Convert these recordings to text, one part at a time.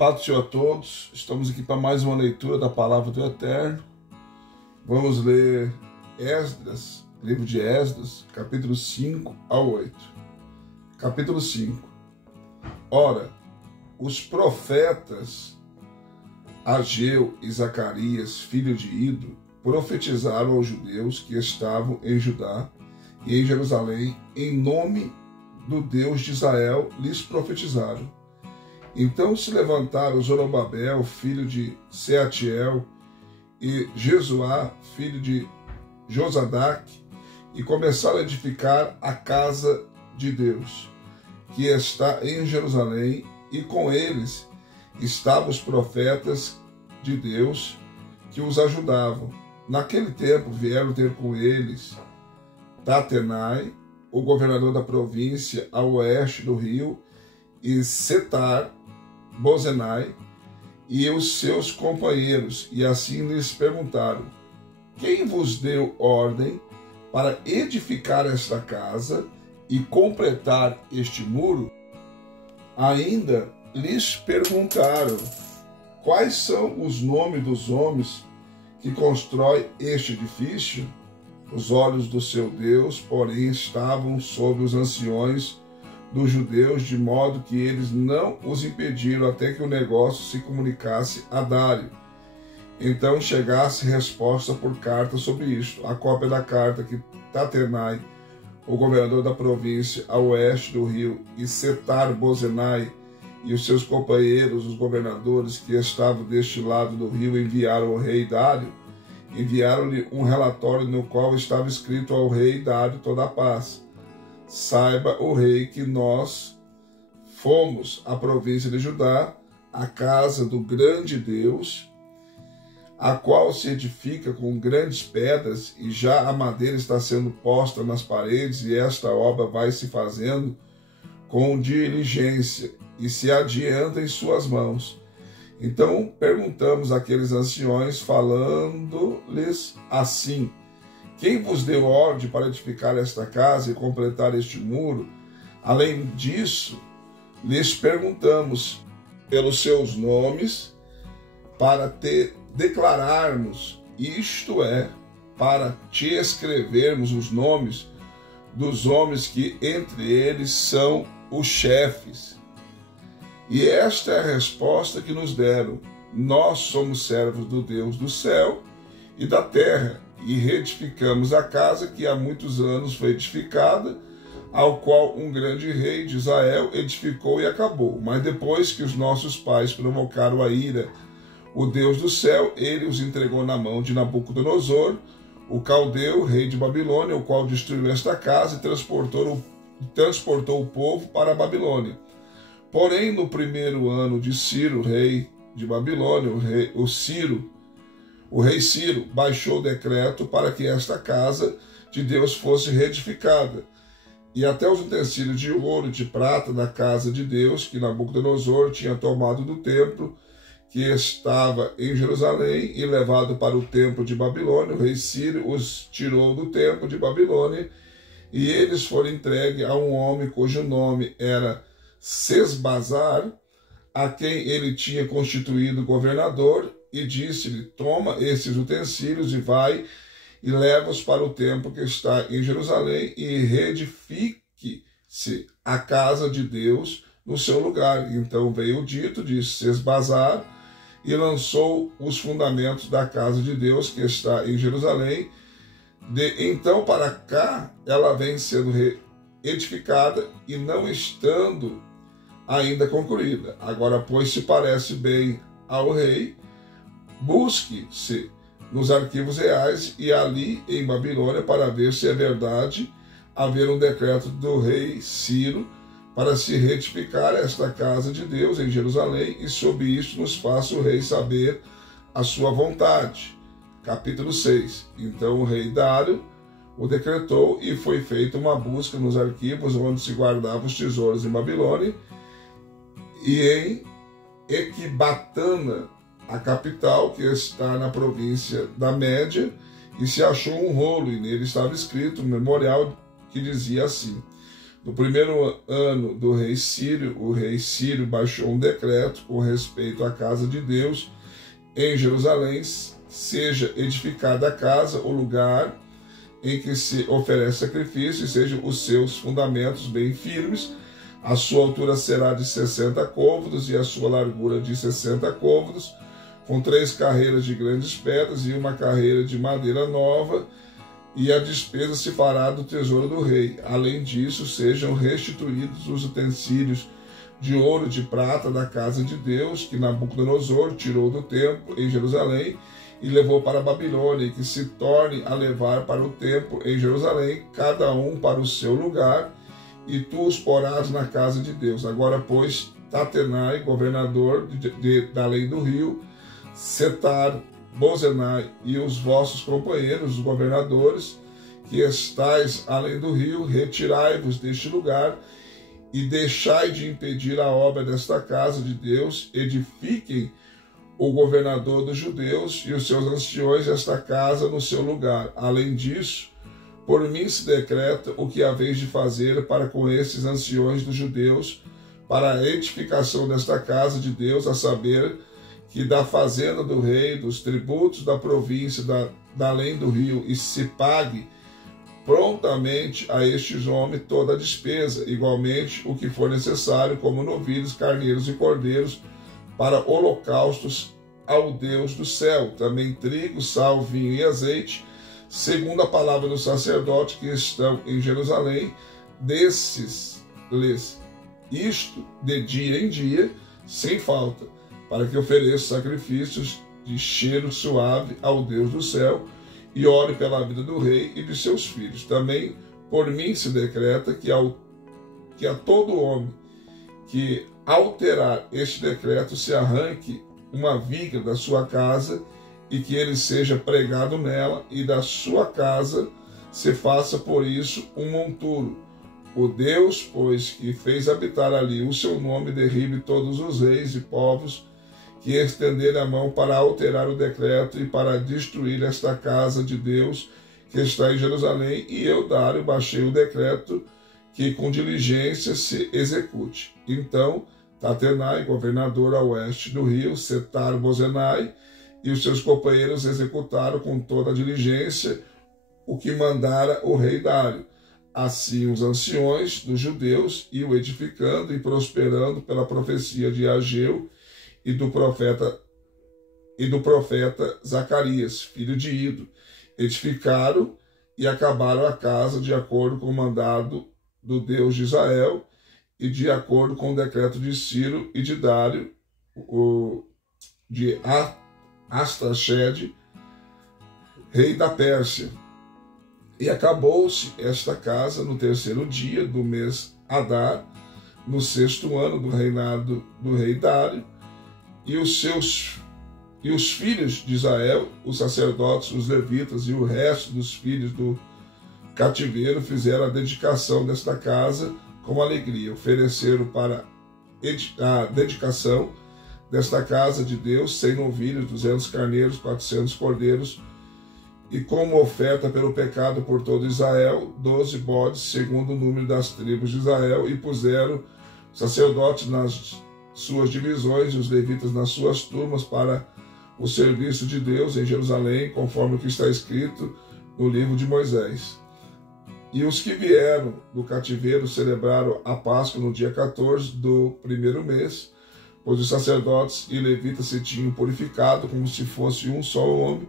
Paz do Senhor a todos. Estamos aqui para mais uma leitura da Palavra do Eterno. Vamos ler Esdras, livro de Esdras, capítulo 5 ao 8. Capítulo 5. Ora, os profetas Ageu e Zacarias, filho de Ido, profetizaram aos judeus que estavam em Judá e em Jerusalém, em nome do Deus de Israel, lhes profetizaram. Então se levantaram Zorobabel, filho de Seatiel, e Jesuá, filho de Josadac, e começaram a edificar a casa de Deus, que está em Jerusalém, e com eles estavam os profetas de Deus que os ajudavam. Naquele tempo vieram ter com eles Tatenai, o governador da província a oeste do rio, e Setar, Bozenai e os seus companheiros, e assim lhes perguntaram: quem vos deu ordem para edificar esta casa e completar este muro? Ainda lhes perguntaram: quais são os nomes dos homens que constroem este edifício? Os olhos do seu Deus, porém, estavam sobre os anciões dos judeus, de modo que eles não os impediram até que o negócio se comunicasse a Dário. Então chegasse resposta por carta sobre isto. A cópia da carta que Tatenai, o governador da província a oeste do rio, e Setar-Bozenai e os seus companheiros, os governadores que estavam deste lado do rio, enviaram ao rei Dário. Enviaram-lhe um relatório no qual estava escrito ao rei Dário toda a paz. Saiba o rei que nós fomos à província de Judá, a casa do grande Deus, a qual se edifica com grandes pedras, e já a madeira está sendo posta nas paredes, e esta obra vai se fazendo com diligência, e se adianta em suas mãos. Então perguntamos àqueles anciões, falando-lhes assim: quem vos deu ordem para edificar esta casa e completar este muro? Além disso, lhes perguntamos pelos seus nomes, para te declararmos, isto é, para te escrevermos os nomes dos homens que entre eles são os chefes. E esta é a resposta que nos deram: nós somos servos do Deus do céu e da terra, e reedificamos a casa que há muitos anos foi edificada, ao qual um grande rei de Israel edificou e acabou. Mas depois que os nossos pais provocaram a ira, o Deus do céu, ele os entregou na mão de Nabucodonosor, o caldeu, rei de Babilônia, o qual destruiu esta casa e transportou o povo para a Babilônia. Porém, no primeiro ano de Ciro, rei de Babilônia, o rei Ciro baixou o decreto para que esta casa de Deus fosse reedificada, e até os utensílios de ouro e de prata da casa de Deus, que Nabucodonosor tinha tomado do templo que estava em Jerusalém e levado para o templo de Babilônia, o rei Ciro os tirou do templo de Babilônia, e eles foram entregues a um homem cujo nome era Sesbazar, a quem ele tinha constituído governador, e disse-lhe: toma esses utensílios e vai e leva-os para o templo que está em Jerusalém, e reedifique-se a casa de Deus no seu lugar. Então veio o dito de Sesbazar e lançou os fundamentos da casa de Deus que está em Jerusalém. De então para cá ela vem sendo edificada e não estando ainda concluída. Agora, pois, se parece bem ao rei, busque-se nos arquivos reais e ali em Babilônia, para ver se é verdade haver um decreto do rei Ciro para se retificar esta casa de Deus em Jerusalém, e sob isto nos faça o rei saber a sua vontade. Capítulo 6. Então o rei Dário o decretou, e foi feita uma busca nos arquivos onde se guardavam os tesouros em Babilônia, e em Equibatana, a capital, que está na província da Média, e se achou um rolo, e nele estava escrito um memorial que dizia assim: No primeiro ano do rei Círio, o rei Círio baixou um decreto com respeito à casa de Deus em Jerusalém, seja edificada a casa, o lugar em que se oferece sacrifício, e sejam os seus fundamentos bem firmes. A sua altura será de 60 côvados e a sua largura de 60 côvados, com 3 carreiras de grandes pedras e uma carreira de madeira nova, e a despesa se fará do tesouro do rei. Além disso, sejam restituídos os utensílios de ouro e de prata da casa de Deus, que Nabucodonosor tirou do templo em Jerusalém e levou para a Babilônia, e que se torne a levar para o templo em Jerusalém, cada um para o seu lugar, e tu os porás na casa de Deus. Agora, pois, Tatenai, governador da lei do rio, Setar, Bozenai e os vossos companheiros, os governadores, que estais além do rio, retirai-vos deste lugar e deixai de impedir a obra desta casa de Deus. Edifiquem o governador dos judeus e os seus anciões esta casa no seu lugar. Além disso, por mim se decreta o que haveis de fazer para com esses anciões dos judeus, para a edificação desta casa de Deus, a saber, que da fazenda do rei, dos tributos da província, da além do rio, e se pague prontamente a estes homens toda a despesa, igualmente o que for necessário, como novilhos, carneiros e cordeiros, para holocaustos ao Deus do céu, também trigo, sal, vinho e azeite, segundo a palavra dos sacerdotes que estão em Jerusalém, desses-lhes isto de dia em dia, sem falta, para que ofereça sacrifícios de cheiro suave ao Deus do céu, e ore pela vida do rei e de seus filhos. Também por mim se decreta que a todo homem que alterar este decreto se arranque uma viga da sua casa, e que ele seja pregado nela, e da sua casa se faça por isso um monturo. O Deus, pois, que fez habitar ali o seu nome, derribe todos os reis e povos que estenderem a mão para alterar o decreto e para destruir esta casa de Deus que está em Jerusalém, e eu, Dário, baixei o decreto que com diligência se execute. Então, Tatenai, governador a oeste do rio, Setar-Bozenai e os seus companheiros executaram com toda a diligência o que mandara o rei Dário. Assim os anciões dos judeus iam edificando e prosperando pela profecia de Ageu e do profeta Zacarias, filho de Ido. Edificaram e acabaram a casa de acordo com o mandado do Deus de Israel e de acordo com o decreto de Ciro e de Dário, de Astraxede, rei da Pérsia. E acabou-se esta casa no 3º dia do mês Adar, no 6º ano do reinado do rei Dário, e os filhos de Israel, os sacerdotes, os levitas e o resto dos filhos do cativeiro fizeram a dedicação desta casa com alegria. Ofereceram para a dedicação desta casa de Deus 100 novilhos, 200 carneiros, 400 cordeiros, e como oferta pelo pecado por todo Israel, 12 bodes, segundo o número das tribos de Israel, e puseram os sacerdotes nas suas divisões e os levitas nas suas turmas para o serviço de Deus em Jerusalém, conforme o que está escrito no livro de Moisés. E os que vieram do cativeiro celebraram a Páscoa no dia 14 do 1º mês, pois os sacerdotes e levitas se tinham purificado como se fosse um só homem,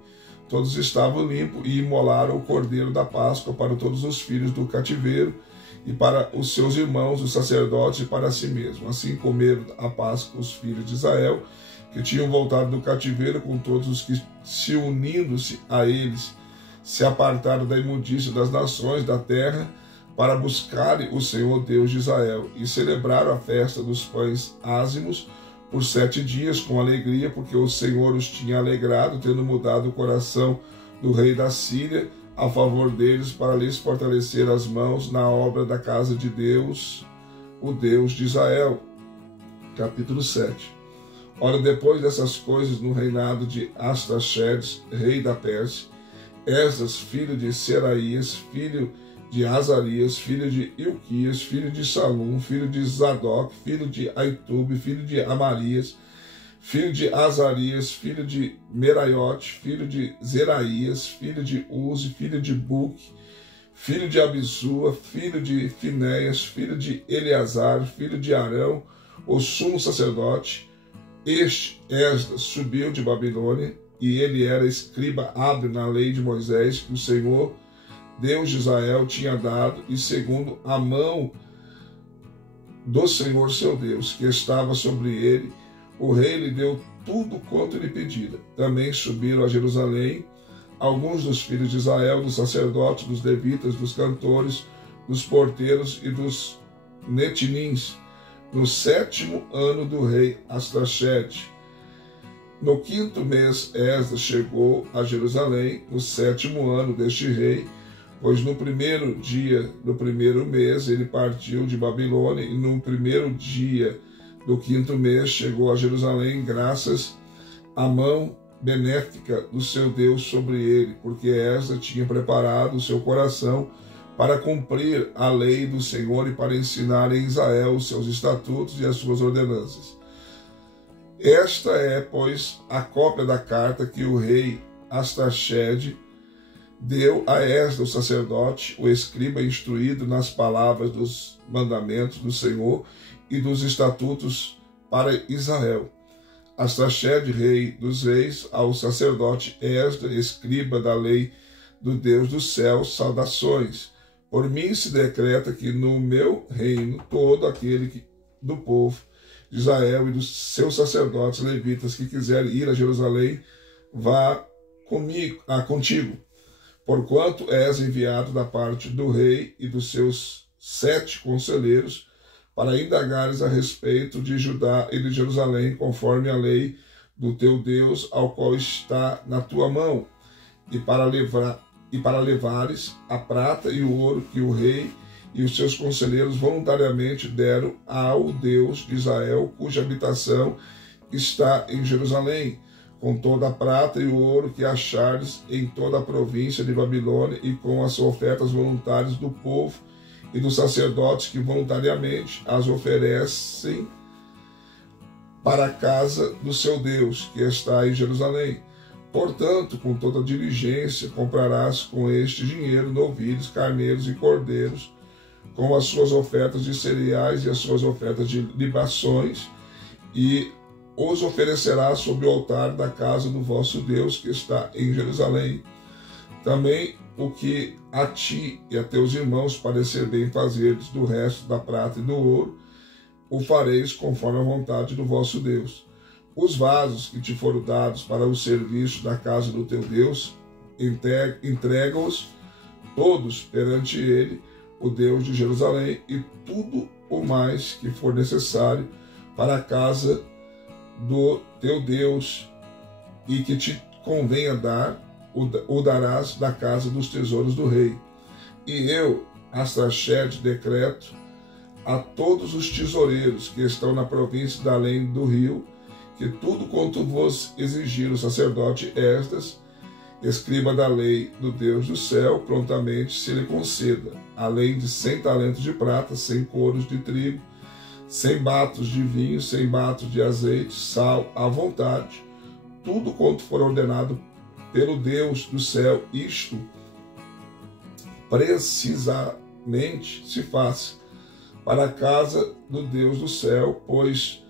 todos estavam limpos, e imolaram o cordeiro da Páscoa para todos os filhos do cativeiro, e para os seus irmãos, os sacerdotes, e para si mesmo. Assim comeram a Páscoa os filhos de Israel, que tinham voltado do cativeiro, com todos os que, se unindo-se a eles, se apartaram da imundícia das nações da terra, para buscarem o Senhor Deus de Israel, e celebraram a festa dos pães ázimos por 7 dias com alegria, porque o Senhor os tinha alegrado, tendo mudado o coração do rei da Síria a favor deles, para lhes fortalecer as mãos na obra da casa de Deus, o Deus de Israel. Capítulo 7. Ora, depois dessas coisas, no reinado de Astraxerxes, rei da Pérsia, Esdras, filho de Seraías, filho de Azarias, filho de Ilquias, filho de Salum, filho de Zadok, filho de Aitube, filho de Amarias, filho de Azarias, filho de Meraiote, filho de Zeraías, filho de Uzi, filho de Buque, filho de Abisua, filho de Finéias, filho de Eleazar, filho de Arão, o sumo sacerdote. Este Esdras subiu de Babilônia, e ele era escriba hábil na lei de Moisés, que o Senhor, Deus de Israel, tinha dado, e segundo a mão do Senhor seu Deus, que estava sobre ele, o rei lhe deu tudo quanto lhe pedira. Também subiram a Jerusalém alguns dos filhos de Israel, dos sacerdotes, dos levitas, dos cantores, dos porteiros e dos netinins, no 7º ano do rei Astraxete. No 5º mês, Esdras chegou a Jerusalém, no 7º ano deste rei, pois no 1º dia do 1º mês ele partiu de Babilônia, e no 1º dia do 5º mês chegou a Jerusalém, graças à mão benéfica do seu Deus sobre ele, porque Esdras tinha preparado o seu coração para cumprir a lei do Senhor e para ensinar em Israel os seus estatutos e as suas ordenanças. Esta é, pois, a cópia da carta que o rei Astraxede deu a Esdras, o sacerdote, o escriba instruído nas palavras dos mandamentos do Senhor e dos estatutos para Israel. Astraxede, rei dos reis, ao sacerdote Esdras, escriba da lei do Deus dos céus, saudações. Por mim se decreta que no meu reino todo aquele do povo de Israel e dos seus sacerdotes levitas que quiser ir a Jerusalém, vá contigo, porquanto és enviado da parte do rei e dos seus 7 conselheiros, para indagares a respeito de Judá e de Jerusalém, conforme a lei do teu Deus, ao qual está na tua mão, e para levares a prata e o ouro que o rei e os seus conselheiros voluntariamente deram ao Deus de Israel, cuja habitação está em Jerusalém, com toda a prata e o ouro que achares em toda a província de Babilônia, e com as ofertas voluntárias do povo e dos sacerdotes que voluntariamente as oferecem para a casa do seu Deus, que está em Jerusalém. Portanto, com toda diligência, comprarás com este dinheiro novilhos, carneiros e cordeiros, com as suas ofertas de cereais e as suas ofertas de libações, e os oferecerás sobre o altar da casa do vosso Deus, que está em Jerusalém. Também o que a ti e a teus irmãos parecer bem fazeres do resto da prata e do ouro, o fareis conforme a vontade do vosso Deus. Os vasos que te foram dados para o serviço da casa do teu Deus, entrega-os todos perante ele, o Deus de Jerusalém, e tudo o mais que for necessário para a casa do teu Deus e que te convenha dar, o darás da casa dos tesouros do rei. E eu, Astraxede, decreto a todos os tesoureiros que estão na província da além do rio, que tudo quanto vos exigir o sacerdote Esdras, escriba da lei do Deus do céu, prontamente se lhe conceda, além de 100 talentos de prata, 100 coros de trigo, 100 batos de vinho, 100 batos de azeite, sal à vontade, tudo quanto for ordenado pelo Deus do céu, isto precisamente se faça para a casa do Deus do céu, pois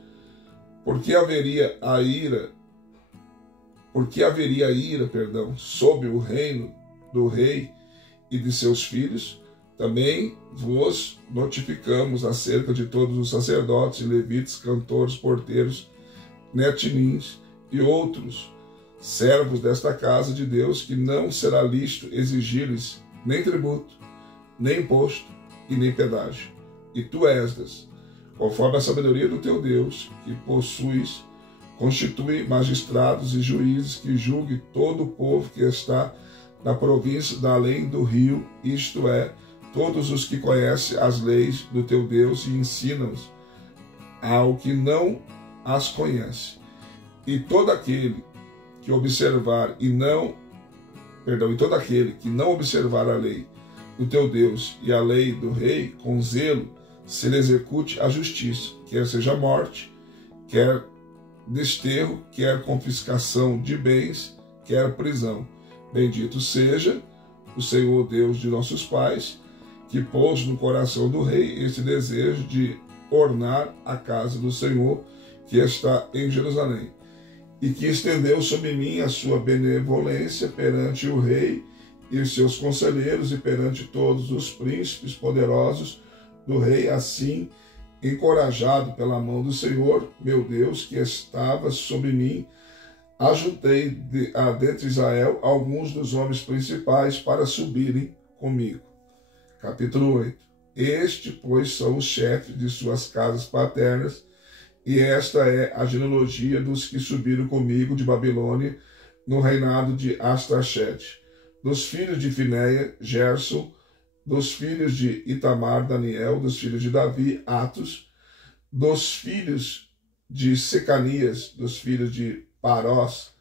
porque haveria ira, sobre o reino do rei e de seus filhos, também vos notificamos acerca de todos os sacerdotes, levitas, cantores, porteiros, netinins e outros servos desta casa de Deus, que não será lícito exigir-lhes nem tributo, nem imposto e nem pedágio. E tu, Esdras, conforme a sabedoria do teu Deus, que possuis, constitui magistrados e juízes que julguem todo o povo que está na província da além do rio, isto é, todos os que conhecem as leis do teu Deus e ensinam-os ao que não as conhece. E todo aquele que observar e todo aquele que não observar a lei do teu Deus, e a lei do rei, com zelo, se lhe execute a justiça, quer seja morte, quer desterro, quer confiscação de bens, quer prisão. Bendito seja o Senhor Deus de nossos pais, que pôs no coração do rei esse desejo de ornar a casa do Senhor, que está em Jerusalém, e que estendeu sobre mim a sua benevolência perante o rei e os seus conselheiros e perante todos os príncipes poderosos do rei, assim, encorajado pela mão do Senhor, meu Deus, que estava sobre mim, ajuntei dentre Israel alguns dos homens principais para subirem comigo. Capítulo 8. Este, pois, são os chefes de suas casas paternas, e esta é a genealogia dos que subiram comigo de Babilônia no reinado de Astraxete. Dos filhos de Finéia, Gerson; dos filhos de Itamar, Daniel; dos filhos de Davi, Atos; dos filhos de Secanias; dos filhos de Parós,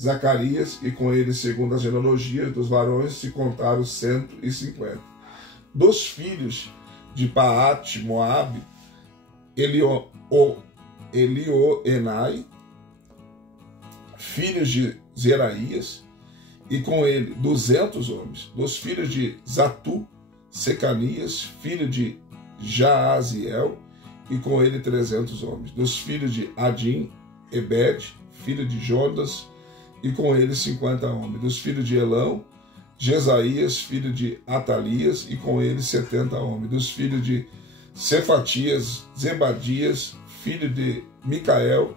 Zacarias, e com ele, segundo as genealogias dos varões, se contaram 150. Dos filhos de Paate, Moabe, Elioenai, filhos de Zeraías, e com ele 200 homens. Dos filhos de Zatu, Secanias, filho de Jaaziel, e com ele 300 homens. Dos filhos de Adim, Ebed, filho de Jodas, e com ele 50 homens. Dos filhos de Elão, Jesaías, filho de Atalias, e com ele 70 homens. Dos filhos de Cefatias, Zebadias, filho de Micael,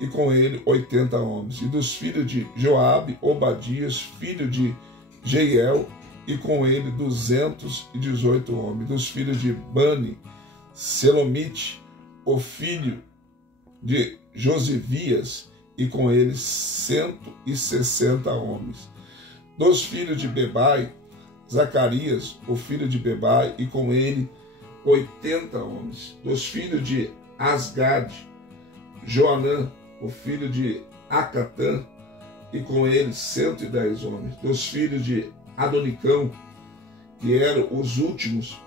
e com ele 80 homens. E dos filhos de Joabe, Obadias, filho de Jeiel, e com ele 218 homens. Dos filhos de Bani, Selomite, o filho de Josivias, e com ele 160 homens. Dos filhos de Bebai, Zacarias, o filho de Bebai, e com ele 80 homens. Dos filhos de Asgad, Joanã, o filho de Acatã, e com ele 110 homens. Dos filhos de Adonicão, que eram os últimos,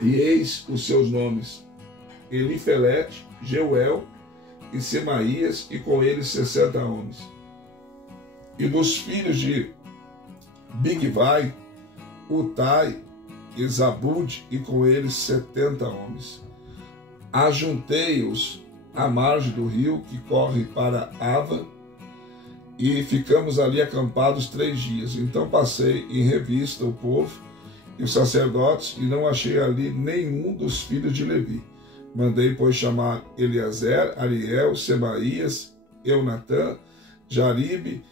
e eis os seus nomes: Elifelete, Jeuel e Semaías, e com ele 60 homens. E dos filhos de Bigvai, Utai e Zabud, e com eles 70 homens. Ajuntei-os à margem do rio que corre para Ava, e ficamos ali acampados 3 dias. Então passei em revista o povo e os sacerdotes, e não achei ali nenhum dos filhos de Levi. Mandei, pois, chamar Eliezer, Ariel, Semaías, Eunatã, Jaribe,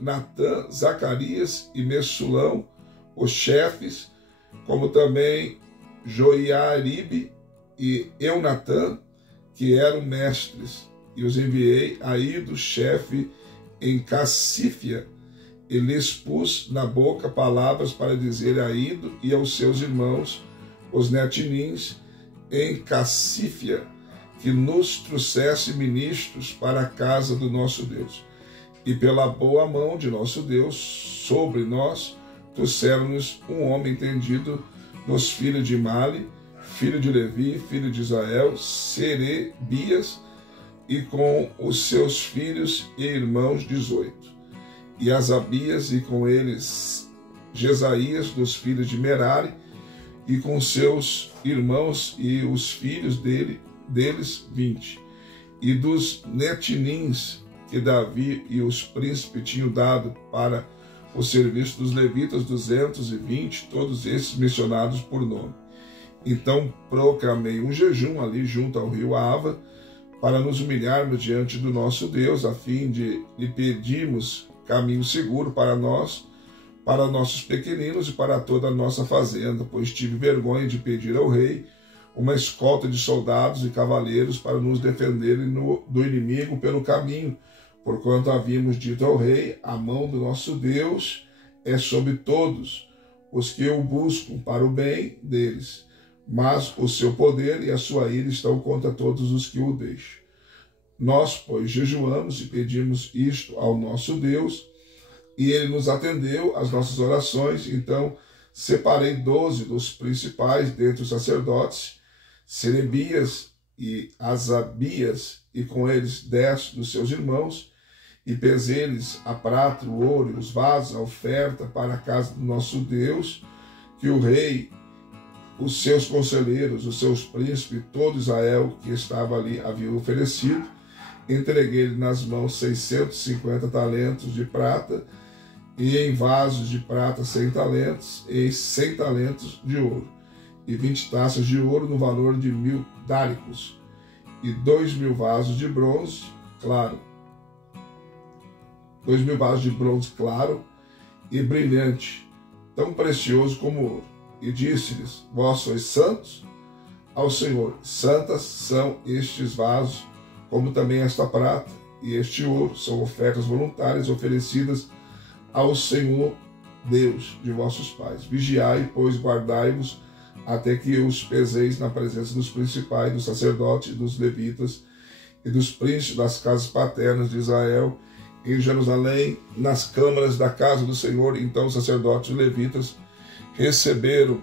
Natã, Zacarias e Messulão, os chefes, como também Joiaribe e Eunatã, que eram mestres, e os enviei a Ido, chefe em Cassífia, e lhes pus na boca palavras para dizer a Ido e aos seus irmãos, os netinins, em Cassífia, que nos trouxesse ministros para a casa do nosso Deus. E pela boa mão de nosso Deus sobre nós trouxeram-nos um homem entendido dos filhos de Mali, filho de Levi, filho de Israel, Serebias, e com os seus filhos e irmãos 18. E Asabias, e com eles Jesaías, dos filhos de Merari, e com seus irmãos e os filhos deles 20. E dos netinins que Davi e os príncipes tinham dado para o serviço dos levitas, 220, todos esses mencionados por nome. Então proclamei um jejum ali junto ao rio Ava, para nos humilharmos diante do nosso Deus, a fim de lhe pedirmos caminho seguro para nós, para nossos pequeninos e para toda a nossa fazenda, pois tive vergonha de pedir ao rei uma escolta de soldados e cavaleiros para nos defenderem do inimigo pelo caminho, porquanto havíamos dito ao rei: a mão do nosso Deus é sobre todos os que o buscam para o bem deles, mas o seu poder e a sua ira estão contra todos os que o deixam. Nós, pois, jejuamos e pedimos isto ao nosso Deus, E ele nos atendeu às nossas orações. Então separei 12 dos principais dentre os sacerdotes, Serebias e Asabias, e com eles 10 dos seus irmãos, e pes-lhes a prata, o ouro e os vasos, a oferta para a casa do nosso Deus, que o rei, os seus conselheiros, os seus príncipes, todo Israel que estava ali haviam oferecido. Entreguei-lhe nas mãos 650 talentos de prata, e em vasos de prata 100 talentos, e 100 talentos de ouro, e 20 taças de ouro no valor de 1000 dáricos, e 2000 vasos de bronze claro, 2000 vasos de bronze claro e brilhante, tão precioso como ouro. E disse-lhes: vós sois santos ao Senhor, santas são estes vasos, como também esta prata e este ouro, são ofertas voluntárias oferecidas ao Senhor Deus de vossos pais. Vigiai, pois guardai-vos, até que os peseis na presença dos principais, dos sacerdotes, dos levitas e dos príncipes das casas paternas de Israel, em Jerusalém, nas câmaras da casa do Senhor. Então os sacerdotes e levitas receberam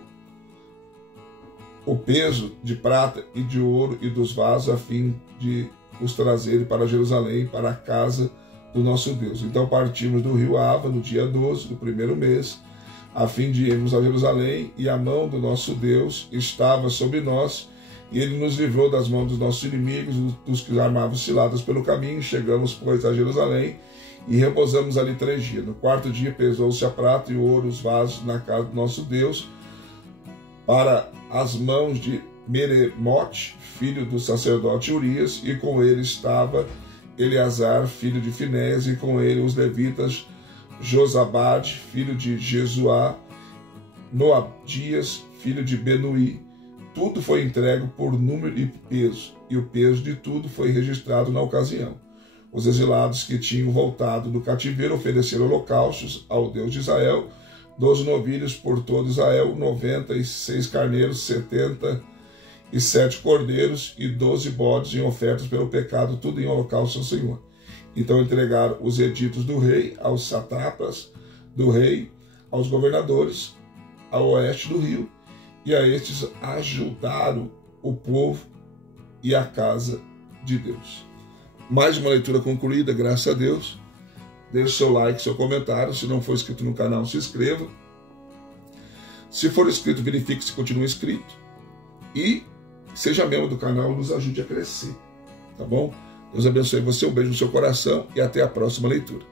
o peso de prata e de ouro e dos vasos, a fim de os trazerem para Jerusalém, para a casa do nosso Deus. Então partimos do rio Ava no dia 12 do primeiro mês, a fim de irmos a Jerusalém, e a mão do nosso Deus estava sobre nós, e ele nos livrou das mãos dos nossos inimigos, dos que armavam ciladas pelo caminho. Chegamos, pois, a Jerusalém, e repousamos ali 3 dias. No 4º dia pesou-se a prata e o ouro, os vasos, na casa do nosso Deus, para as mãos de Meremote, filho do sacerdote Urias, e com ele estava Eleazar, filho de Finés, e com ele os levitas Josabade, filho de Jesuá, Noadias, filho de Benuí. Tudo foi entregue por número e peso, e o peso de tudo foi registrado na ocasião. Os exilados que tinham voltado do cativeiro ofereceram holocaustos ao Deus de Israel, 12 novilhos por todo Israel, 96 carneiros, 77 cordeiros e 12 bodes em ofertas pelo pecado, tudo em holocausto ao Senhor. Então entregaram os editos do rei aos satrapas do rei, aos governadores, ao oeste do rio, e a estes ajudaram o povo e a casa de Deus. Mais uma leitura concluída, graças a Deus. Deixe seu like, seu comentário. Se não for inscrito no canal, se inscreva. Se for inscrito, verifique se continua inscrito. E seja membro do canal, nos ajude a crescer. Tá bom? Deus abençoe você, um beijo no seu coração e até a próxima leitura.